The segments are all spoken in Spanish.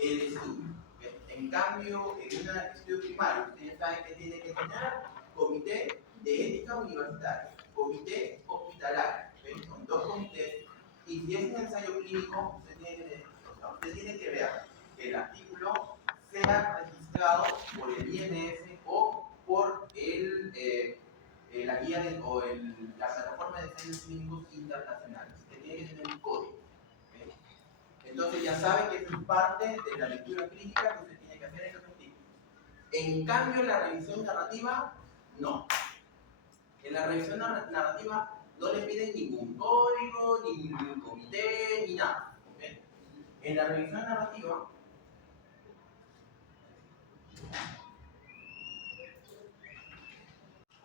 el estudio. En cambio, en un estudio primario, ustedes saben que tiene que tener comité de ética universitaria, comité hospitalario, son dos comités, y si es un ensayo clínico, usted tiene que ver que el artículo sea registrado por el INS o por la guía la plataforma de ensayos clínicos internacionales, que tiene que tener un código. ¿Okay? Entonces ya sabe que es parte de la lectura crítica que usted tiene que hacer en los artículos. En cambio, en la revisión narrativa, no. En la revisión narrativa no le piden ningún código, ni ningún comité, ni nada. ¿Okay? En la revisión narrativa,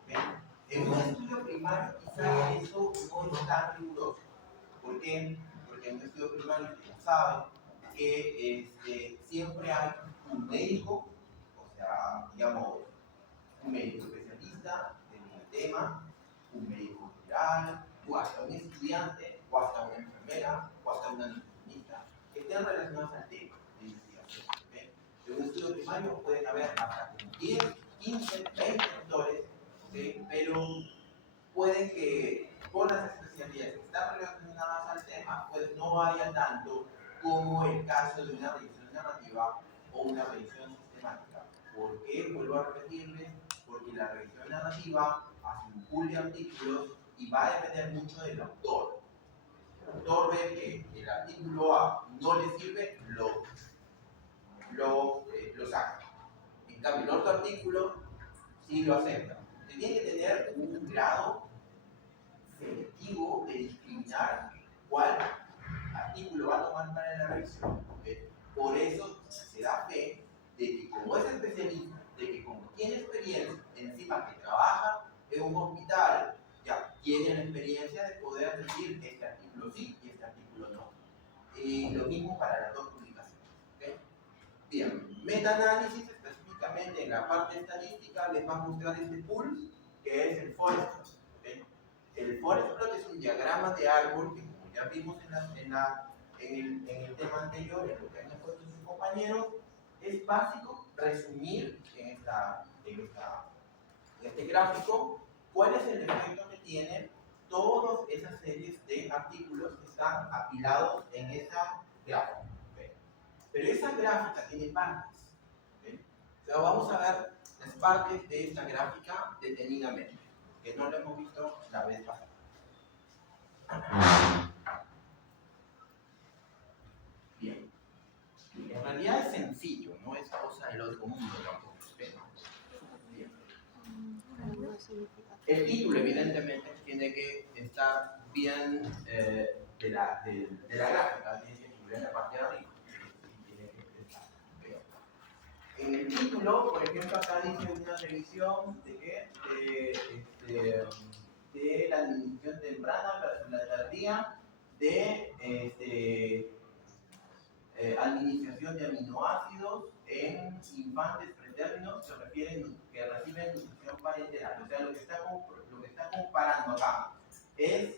¿okay? En un estudio primario quizás eso no es tan riguroso. ¿Por qué? Porque en un estudio primario ustedes saben que siempre hay un médico, o sea, digamos, un médico especialista en un tema, un médico general, o hasta un estudiante, o hasta una enfermera, o hasta una nutricionista, que estén relacionados al tema de investigación. ¿Okay? En un estudio primario pueden haber hasta 10, 15, 20 autores, ¿okay? Pero puede que con las especialidades que están relacionadas al tema, pues no haya tanto como el caso de una revisión narrativa o una revisión sistemática. ¿Por qué? Vuelvo a repetirles, porque la revisión narrativa hace un pool de artículos y va a depender mucho del autor. Si el autor ve que el artículo A no le sirve, lo saca. En cambio, el otro artículo sí lo acepta. Se tiene que tener un grado selectivo de discriminar cuál artículo va a tomar para la revisión. ¿Okay? Por eso se da fe de que como es especialista, de que como tiene experiencia, encima que trabaja en un hospital, ya tiene la experiencia de poder decir este artículo sí y este artículo no. Y lo mismo para las dos publicaciones. ¿Okay? Bien, metaanálisis específicamente en la parte estadística les va a mostrar este pool que es el Forest. ¿Okay? El Forest plot es un diagrama de árbol que, como ya vimos en el tema anterior, en lo que han expuesto sus compañeros, es básico resumir en este gráfico cuál es el efecto que tienen todas esas series de artículos que están apilados en esa gráfica. ¿Okay? Pero esa gráfica tiene partes. ¿Okay? O sea, vamos a ver las partes de esta gráfica detenidamente, que no lo hemos visto la vez pasada. Bien. En realidad es sencillo, no es cosa del otro mundo tampoco. Bien. El título, evidentemente, tiene que estar bien de la gráfica, tiene que figurar en la parte de arriba. En el título, por ejemplo, acá dice una revisión de qué? De la administración temprana versus la tardía, de administración de aminoácidos en infantes pretérminos que reciben nutrición parenteral. O sea, lo que está comparando acá es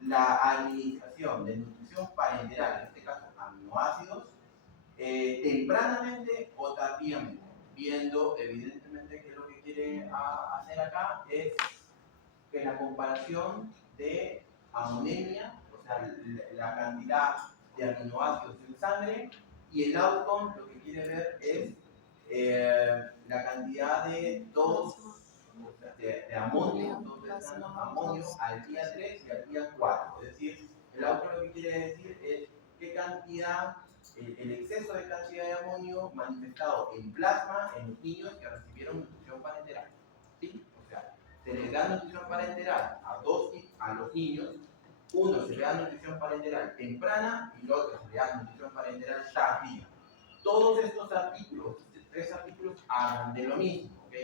la administración de nutrición parenteral, en este caso aminoácidos, tempranamente o tardíamente, viendo evidentemente que lo que quiere hacer acá es que la comparación de amonemia, o sea, la cantidad de aminoácidos en sangre, y el outcome lo que quiere ver es la cantidad de amonio, amonio al día 3 y al día 4. Es decir, el outcome lo que quiere decir es qué cantidad, el exceso de cantidad de amonio manifestado en plasma en los niños que recibieron nutrición parenteral. ¿Sí? O sea, se les da nutrición parenteral a los niños. Uno se le da nutrición parenteral temprana y el otro se le da nutrición parenteral tardía. Todos estos artículos, 3 artículos, hablan de lo mismo, ¿ok?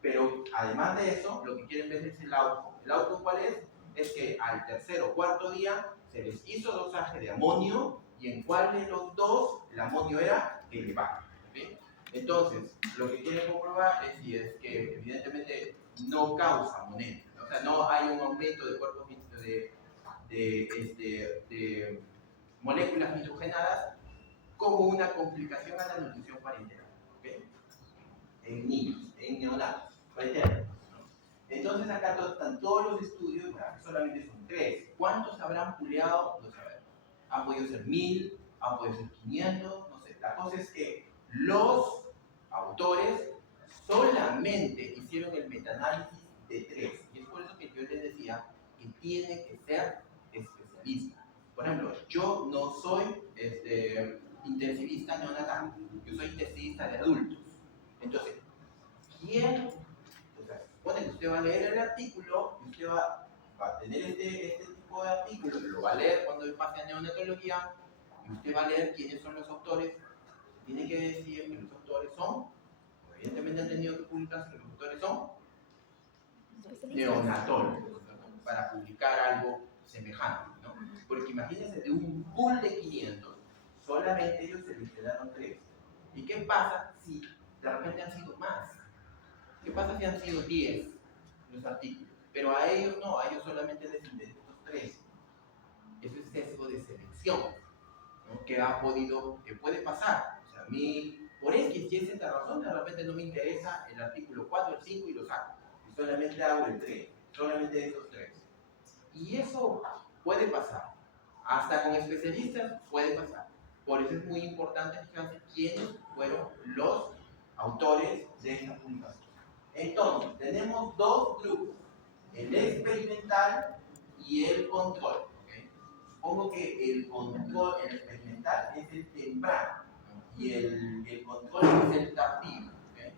Pero además de eso, lo que quieren ver es el outcome. ¿El outcome cuál es? Es que al tercer o cuarto día se les hizo dosaje de amonio y en cuál de los dos el amonio era elevado. ¿Okay? Entonces, lo que quieren comprobar es si es que evidentemente no causa amonemia. O sea, no hay un aumento de cuerpos de moléculas nitrogenadas como una complicación a la nutrición parenteral, ¿okay? En niños, en neonatos, parenteral. Entonces acá están todos los estudios, solamente son 3. ¿Cuántos habrán puleado? No sabemos. Han podido ser 1000, han podido ser 500, no sé. La cosa es que los autores solamente hicieron el metaanálisis de 3. Y es por eso que yo les decía que tiene que ser especialista. Por ejemplo, yo no soy intensivista neonatal, yo soy intensivista de adultos. Entonces, ¿quién? O sea, supone que usted va a leer el artículo y usted va a tener este tipo de artículo, lo va a leer cuando pase a neonatología y usted va a leer quiénes son los autores. Tiene que decir que los autores son, evidentemente han tenido que publicarse, que los autores son neonatólogos, ¿no? Para publicar algo semejante, ¿no? Porque imagínense, de un pool de 500, solamente ellos seleccionaron 3. ¿Y qué pasa si de repente han sido más? ¿Qué pasa si han sido 10 los artículos? Pero a ellos no, a ellos solamente les interesan estos 3. Eso es sesgo de selección, ¿no? Que puede pasar. O sea, a mí, por X y Z razón, de repente no me interesa el artículo 4, el 5 y lo saco. Y solamente hago el 3, solamente esos 3. Y eso puede pasar. Hasta con especialistas puede pasar. Por eso es muy importante fijarse quiénes fueron los autores de esta publicación. Entonces, tenemos 2 grupos, el experimental y el control. ¿Okay? Supongo que el control, el experimental es el temprano, ¿no? Y el control es el tardío. ¿Okay?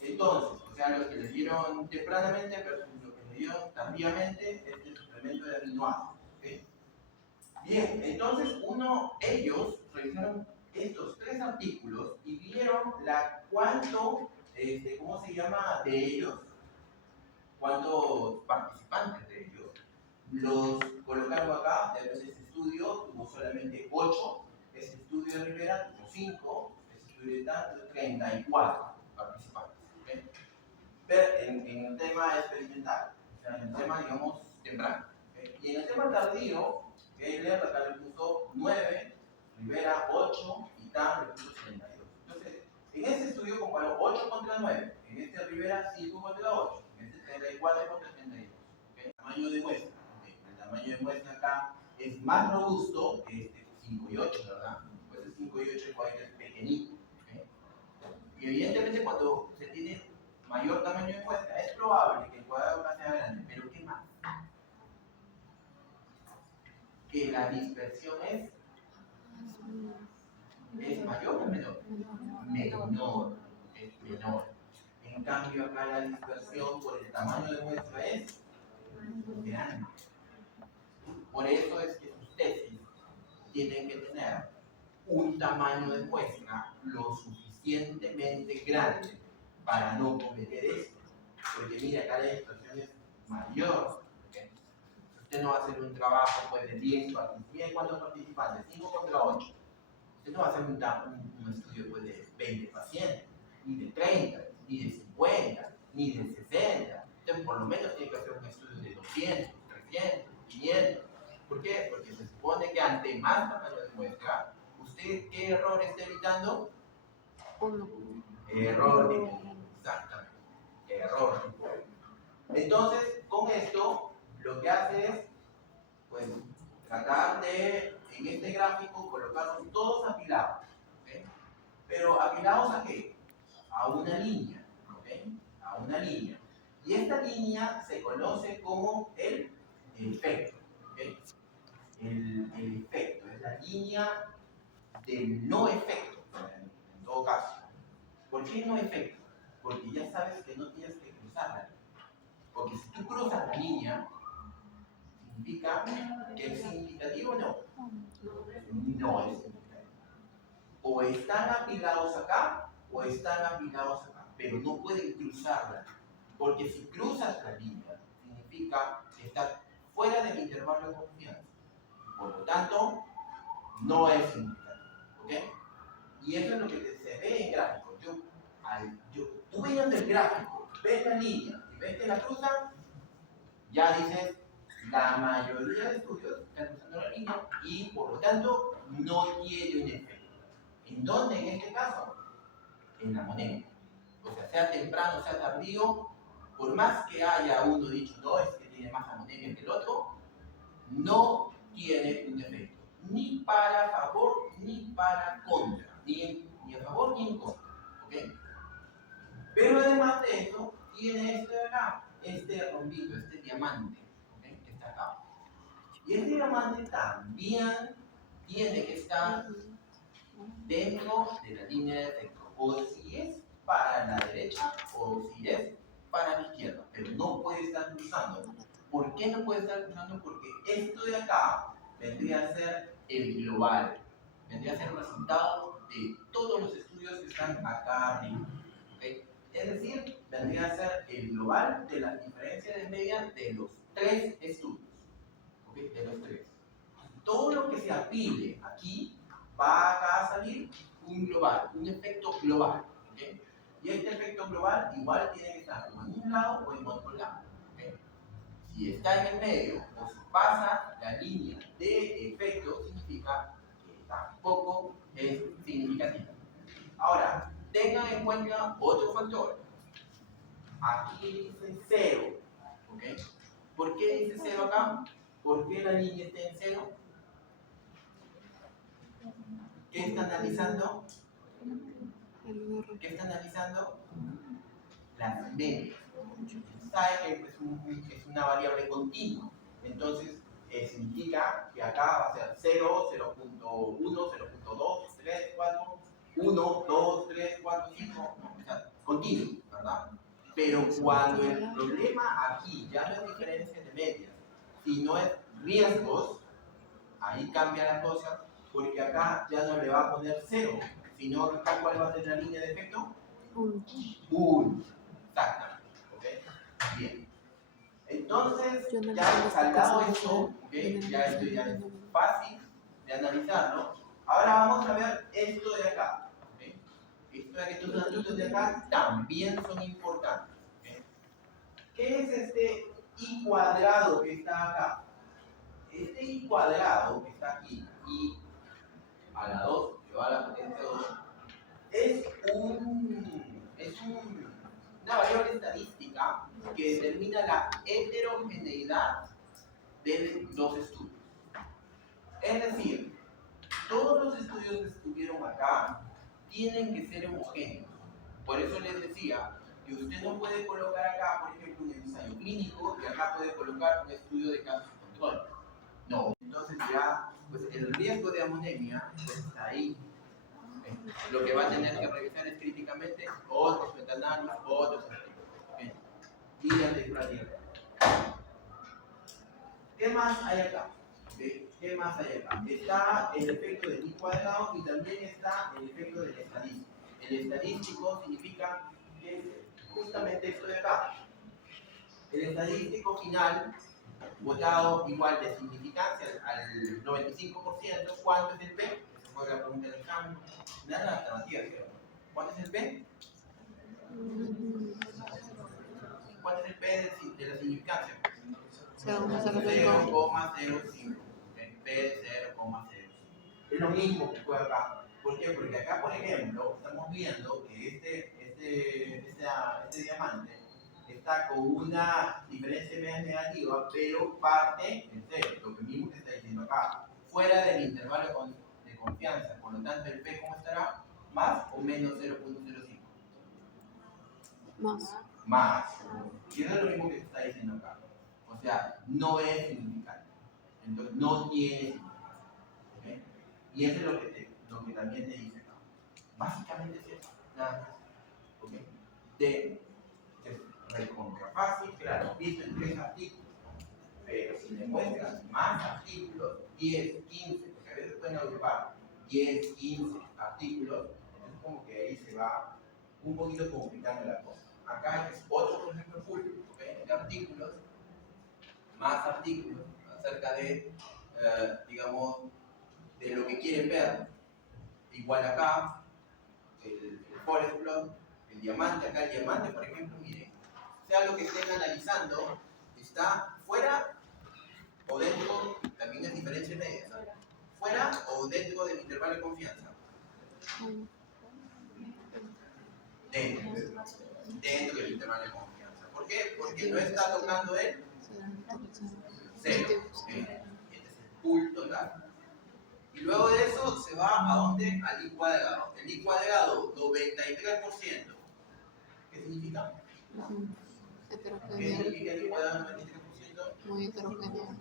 Entonces, o sea, los que le dieron tempranamente versus los que le dieron tardíamente es el suplemento de aminoácidos. ¿Okay? Bien, entonces ellos revisaron estos 3 artículos y vieron cuánto, ¿cómo se llama? De ellos, cuántos participantes de ellos. Los colocaron acá, de este estudio tuvo solamente 8, este estudio de Rivera tuvo 5, este estudio de Tanto 34 participantes. ¿Okay? Pero en el tema experimental, o sea, en el tema, digamos, temprano. ¿Okay? Y en el tema tardío, Kehler acá le puso 9, Rivera 8 y Tan le puso 32. Entonces, en este estudio comparó 8 contra 9, en este Rivera 5 contra 8, en este 34 contra 32. ¿Okay? Tamaño de muestra. ¿Okay? El tamaño de muestra acá es más robusto que este 5 y 8, ¿verdad? Pues el 5 y 8 el cuadrito es pequeñito. ¿Okay? Y evidentemente cuando se tiene mayor tamaño de muestra, es probable que el cuadrado sea grande, pero ¿qué más? Que la dispersión es mayor o menor? Menor, es menor. En cambio acá la dispersión por el tamaño de muestra es grande. Por eso es que sus tesis tienen que tener un tamaño de muestra lo suficientemente grande para no cometer esto. Porque mira, acá la dispersión es mayor. ¿Okay? Usted no va a hacer un trabajo pues, de 10 participantes. ¿Cuántos participantes? 5 contra 8. Usted no va a hacer un estudio pues, de 20 pacientes, ni de 30, ni de 50, ni de 60. Usted por lo menos tiene que hacer un estudio de 200, 300, 500. ¿Por qué? Porque se supone que ante más tamaño de muestra, ¿usted qué error está evitando? Error de tipo. Exactamente. Error de tipo. Entonces, con esto, lo que hace es, pues, tratar de, en este gráfico, colocarlos todos apilados. ¿Okay? Pero apilados ¿a qué? A una línea. ¿Okay? A una línea. Y esta línea se conoce como el efecto. ¿Okay? El efecto es la línea del no efecto, en todo caso. ¿Por qué no efecto? Porque ya sabes que no tienes que cruzar la línea. Porque si tú cruzas la línea, significa que es significativo o no. No es significativo. O están apilados acá o están apilados acá, pero no pueden cruzarla. Porque si cruzas la línea, significa que estás fuera del intervalo de confianza. Por lo tanto, no es significativo. ¿Ok? Y eso es lo que se ve en gráfico. Tú viendo el gráfico, ves la línea y ves que la cruzan, ya dices, la mayoría de estudios están cruzando la línea y por lo tanto no tiene un efecto. ¿En dónde en este caso? En la moneda. O sea temprano, sea tardío, por más que haya uno dicho, no, es que tiene más amonemia que el otro, no tiene un efecto, ni para favor, ni para contra, ni a favor ni en contra, ¿ok? Pero además de eso, tiene esto de acá, este rombito, este diamante, ¿ok? Que está acá. Y este diamante también tiene que estar dentro de la línea de efecto, o si es para la derecha o si es para la izquierda, pero no puede estar cruzando. ¿Por qué no puede estar cruzando? Porque esto de acá vendría a ser el global, vendría a ser el resultado de todos los estudios que están acá arriba. ¿Okay? Es decir, vendría a ser el global de las diferencias de media de los 3 estudios. ¿Okay? De los 3. Todo lo que se apile aquí va acá a salir un global, un efecto global. ¿Okay? Y este efecto global igual tiene que estar o en un lado o en otro lado. ¿Okay? Si está en el medio o si pasa la línea de efecto, significa que tampoco es significativo. Ahora, tengan en cuenta otro factor. Aquí dice 0. ¿Okay? ¿Por qué dice 0 acá? ¿Por qué la línea está en 0? ¿Qué está analizando? ¿Qué está analizando? Las medias. Sabe que es una variable continua. Entonces, significa que acá va a ser 0, 0.1, 0.2, 3, 4, 1, 2, 3, 4, 5, o sea, continuo, ¿verdad? Pero cuando el problema aquí ya no es diferencia de medias, sino es riesgos, ahí cambia la cosa, porque acá ya no le va a poner 0, sino acá ¿cuál va a ser la línea de efecto? 1. Exactamente. ¿Ok? Bien. Entonces, ya hemos saldado esto, ¿ok? Ya esto ya es fácil de analizarlo. Ahora vamos a ver esto de acá. ¿Ok? Estos datos de acá también son importantes. ¿Ok? ¿Qué es este I cuadrado que está acá? Este I cuadrado que está aquí, I a la 2 llevado a la potencia 2, es una variable estadística que determina la heterogeneidad de los estudios. Es decir, todos los estudios que estuvieron acá tienen que ser homogéneos. Por eso les decía que usted no puede colocar acá, por ejemplo, un ensayo clínico y acá puede colocar un estudio de casos de control. No, entonces ya pues el riesgo de amonemia pues, está ahí. Lo que va a tener que revisar es críticamente otros metaanálisis, otros artículos. Días de práctica. ¿Qué más hay acá? ¿Qué más hay acá? Está el efecto del I cuadrado y también está el efecto del estadístico. El estadístico significa que es justamente esto de acá. El estadístico final, votado igual de significancia al 95%, ¿cuánto es el P? Esa fue la pregunta del examen. Nada, alternativa, ¿cierto? ¿Cuánto es el P? ¿Cuánto es el P de la significancia? 0,05. P de 0,05. Es lo mismo que fue acá. ¿Por qué? Porque acá, por ejemplo, estamos viendo que este diamante está con una diferencia media negativa, pero parte en 0, lo que mismo que está diciendo acá, fuera del intervalo de confianza. Por lo tanto, el P, ¿cómo estará? ¿Más o menos 0.05? Más. Y eso es lo mismo que se está diciendo acá. O sea, no es significante. Entonces, no tiene significado. ¿Okay? Y eso es lo que también te dice acá. Básicamente es eso. Nada más. ¿Okay? D es recontra fácil, claro, visto en 3 artículos. Pero si le muestras más artículos, 10, 15, porque a veces pueden agrupar 10, 15 artículos, entonces como que ahí se va un poquito complicando la cosa. Acá es otro, por ejemplo, full, ¿okay? De artículos, más artículos acerca de, digamos, de lo que quieren ver. Igual acá, el forest plot, el diamante, acá el diamante, por ejemplo, miren, sea lo que estén analizando, está fuera o dentro, también es diferencia media, ¿no? Fuera o dentro del intervalo de confianza. Dentro del intervalo de confianza. ¿Por qué? Porque no está tocando el cero. Este es el pool total. Y luego de eso se va a dónde? Al I cuadrado. El I cuadrado, 93%. ¿Qué significa? ¿Qué significa el I cuadrado 93%? Muy heterogéneo.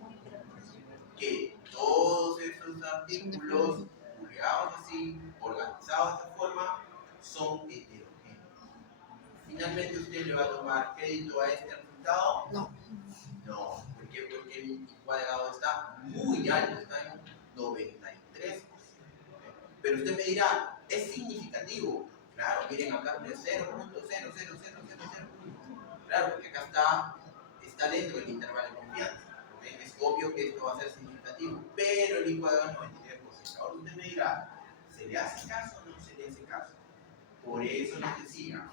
Que todos esos artículos publicados así, organizados de esta forma, son heterogéneos. Finalmente, ¿usted le va a tomar crédito a este resultado? No. No. ¿Por qué? Porque el cuadrado está muy alto, está en 93%. Pero usted me dirá, ¿es significativo? Claro, miren, acá de 0.00000. Claro, porque acá está dentro del intervalo de confianza. Es obvio que esto va a ser significativo, pero el I cuadrado es 93%. Ahora usted me dirá, ¿se le hace caso o no se le hace caso? Por eso les decía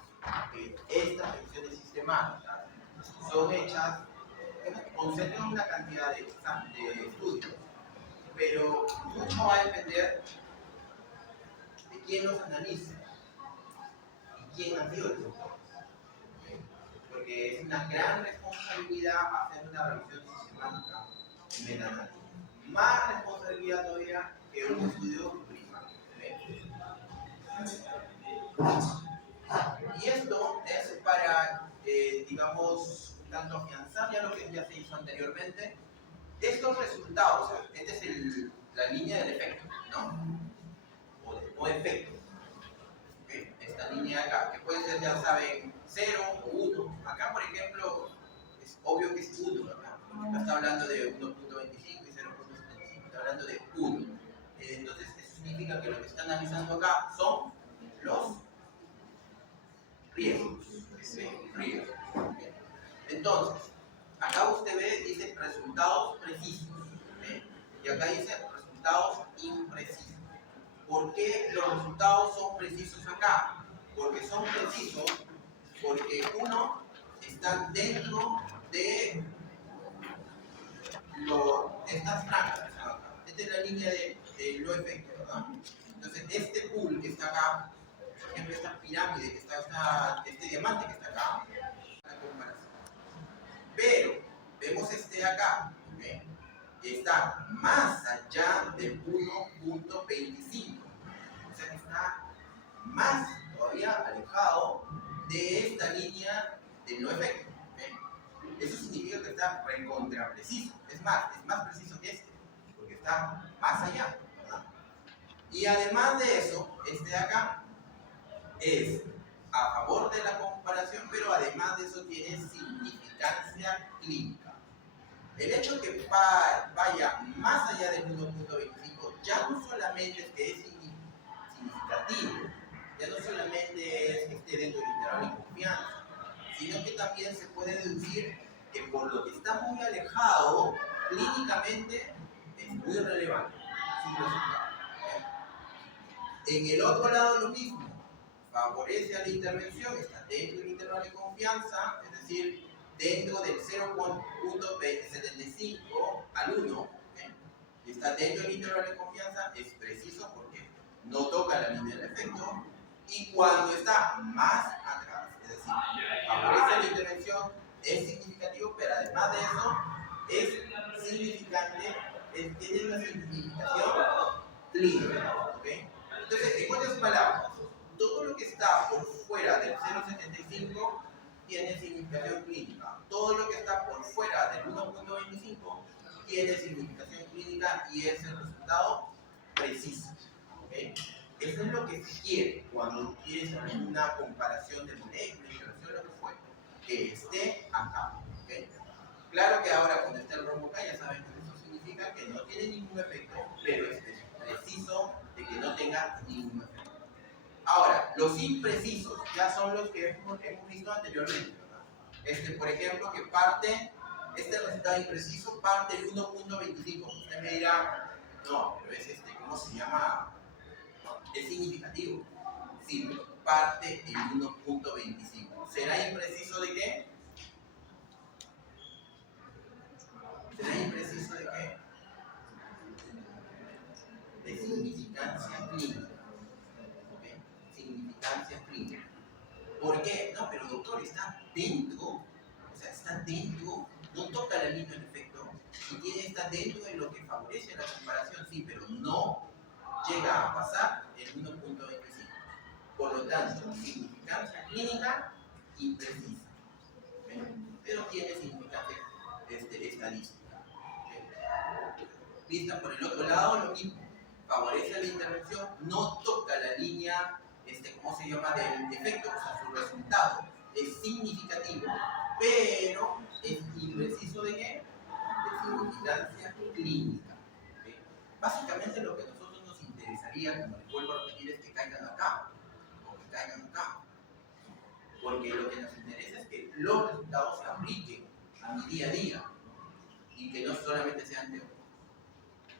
que estas revisiones sistemáticas son hechas, concentran una cantidad de estudios, pero mucho va a depender de quién los analiza y quién ha sido el resultado. Porque es una gran responsabilidad hacer una revisión sistemática en metaanálisis. Más responsabilidad todavía que un estudio primario. Y esto es para, digamos, tanto afianzar ya lo que ya se hizo anteriormente. Estos resultados, esta es la línea del efecto, ¿no? O efecto. ¿Okay? Esta línea acá, que puede ser, ya saben, 0 o 1. Acá, por ejemplo, es obvio que es 1, ¿verdad? Porque acá está hablando de 1.25 y 0.75, está hablando de 1. Entonces, eso significa que lo que está analizando acá son los riesgos. Riesgos. Entonces, acá usted ve, dice resultados precisos. Y acá dice resultados imprecisos. ¿Por qué los resultados son precisos acá? Porque son precisos porque uno está dentro de estas franjas. Esta es la línea de lo efecto, ¿verdad? Entonces, este pool que está acá, por ejemplo, esta pirámide que está, este diamante que está acá, la comparación. Pero vemos este de acá, ¿okay? Que está más allá del 1.25. O sea, está más todavía alejado de esta línea de no efecto. ¿Okay? Eso significa que está recontra preciso. Es más preciso que este, porque está más allá, ¿verdad? Y además de eso, este de acá es a favor de la comparación, pero además de eso tiene significancia clínica. El hecho que vaya más allá del 1.25 ya no solamente es que es significativo, ya no solamente es que esté dentro del intervalo de confianza, sino que también se puede deducir que por lo que está muy alejado, clínicamente es muy relevante su resultado. En el otro lado lo mismo, favorece a la intervención, está dentro del intervalo de confianza, es decir, dentro del 0.75 al 1, y está dentro del intervalo de confianza, es preciso porque no toca la línea del efecto, y cuando está más atrás, es decir, favorece a la intervención, es significativo, pero además de eso, es significante, tiene una significación clínica, ¿ok? Entonces, en otras palabras, todo lo que está por fuera del 0.75 tiene significación clínica. Todo lo que está por fuera del 1.25 tiene significación clínica y es el resultado preciso. ¿Okay? Eso es lo que se quiere cuando quieres hacer una comparación de moléculas, interacción, lo que fue, que esté acá. ¿Okay? Claro que ahora cuando está el rombo acá ya saben que eso significa que no tiene ningún efecto, pero es preciso de que no tenga ningún efecto. Ahora, los imprecisos ya son los que hemos visto anteriormente, ¿verdad? Por ejemplo, que parte, este resultado impreciso parte del 1.25. Usted me dirá, no, pero es ¿cómo se llama? Es significativo. Sí, parte el 1.25. ¿Será impreciso de qué? ¿Será impreciso de qué? De significancia clínica. ¿Por qué? No, pero doctor, está dentro, o sea, está dentro, no toca la línea del efecto, y está dentro de lo que favorece la comparación, sí, pero no llega a pasar el 1.25. Por lo tanto, significancia clínica imprecisa, pero tiene significancia estadística. Vista por el otro lado, lo mismo, favorece la intervención, no toca la línea, ¿cómo se llama?, del efecto, o sea, su resultado es significativo, pero es impreciso ¿de qué? De significancia clínica. ¿Okay? Básicamente lo que a nosotros nos interesaría, como les vuelvo a repetir, es que caigan acá, o que caigan acá. Porque lo que nos interesa es que los resultados se apliquen a mi día a día y que no solamente sean teóricos.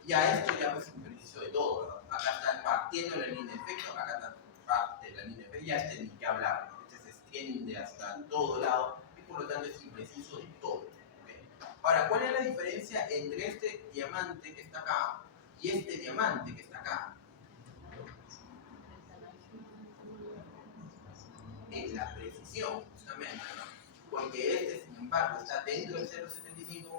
Ya esto ya pues impreciso de todo, ¿verdad? Acá está partiendo la línea de efecto, acá está parte de la línea de efecto, ya ni que hablar, se extiende hasta todo lado y por lo tanto es impreciso de todo. ¿Okay? Ahora, ¿cuál es la diferencia entre este diamante que está acá y este diamante que está acá? En la precisión, justamente, ¿no? Porque este, sin embargo, está dentro del 0.75,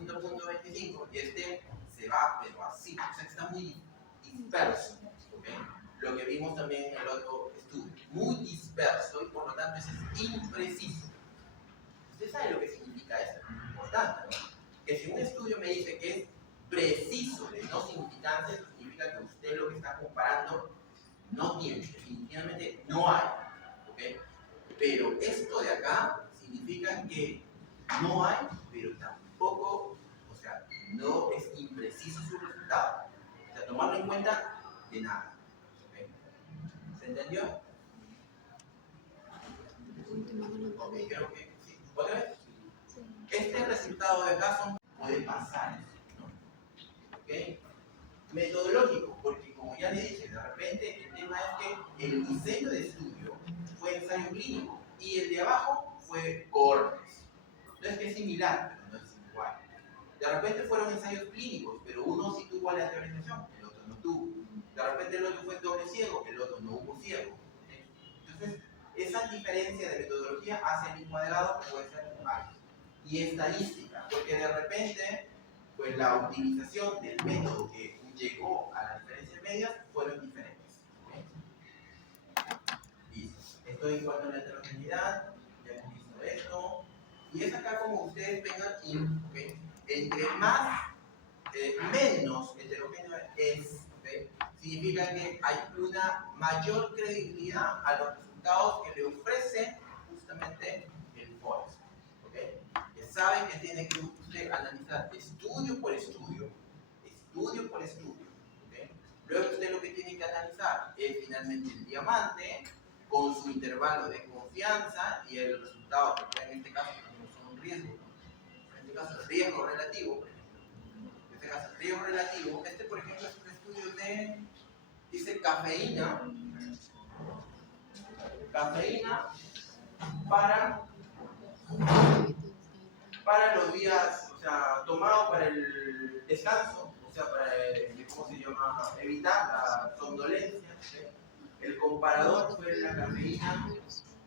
1.25 y este se va, pero así, o sea, está muy disperso. ¿Okay? Lo que vimos también en el otro estudio, muy disperso y por lo tanto es impreciso. Usted sabe lo que significa eso, es importante, ¿no? Que si un estudio me dice que es preciso de no significancia, eso significa que usted lo que está comparando no tiene, definitivamente no hay. ¿Okay? Pero esto de acá significa que no hay, pero tampoco, o sea, no es impreciso su resultado. O sea, tomarlo en cuenta de nada. ¿Okay? ¿Se entendió? Ok, creo que sí. ¿Otra vez? Este resultado de acá puede pasar, ¿no? ¿Ok? Metodológico, porque como ya le dije, de repente el tema es que el diseño de estudio fue ensayo clínico y el de abajo fue cohortes. No es que es similar, pero no es igual. De repente fueron ensayos clínicos, pero uno sí tuvo aleatorización, el otro no tuvo. De repente el otro fue doble ciego, el otro no hubo ciego. Entonces, esa diferencia de metodología hace el encuadrado que puede ser mal. Y estadística, porque de repente, pues la optimización del método que llegó a las diferencias medias fueron diferentes. ¿Okay? Listo. Esto en cuanto a la heterogeneidad, ya hemos visto esto. Y es acá como ustedes vengan, ¿okay? Entre menos heterogéneo es, ¿okay? Significa que hay una mayor credibilidad a los resultados que le ofrece justamente el Forest. ¿Okay? Ya saben que tiene que usted analizar estudio por estudio. ¿Okay? Luego usted lo que tiene que analizar es finalmente el diamante con su intervalo de confianza y el resultado que en este caso son un riesgo. En este caso el riesgo relativo. En este caso el riesgo relativo. Este por ejemplo es un estudio de, dice cafeína para los días, o sea, tomado para el descanso, o sea, para, ¿cómo se llama?, evitar la somnolencia. ¿Sí? El comparador fue la cafeína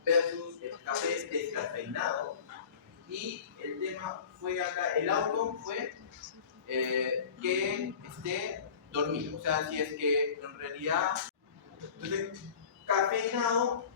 versus el café descafeinado. Y el tema fue acá, el outcome fue que esté dormido. O sea, si es que en realidad, entonces, cafeinado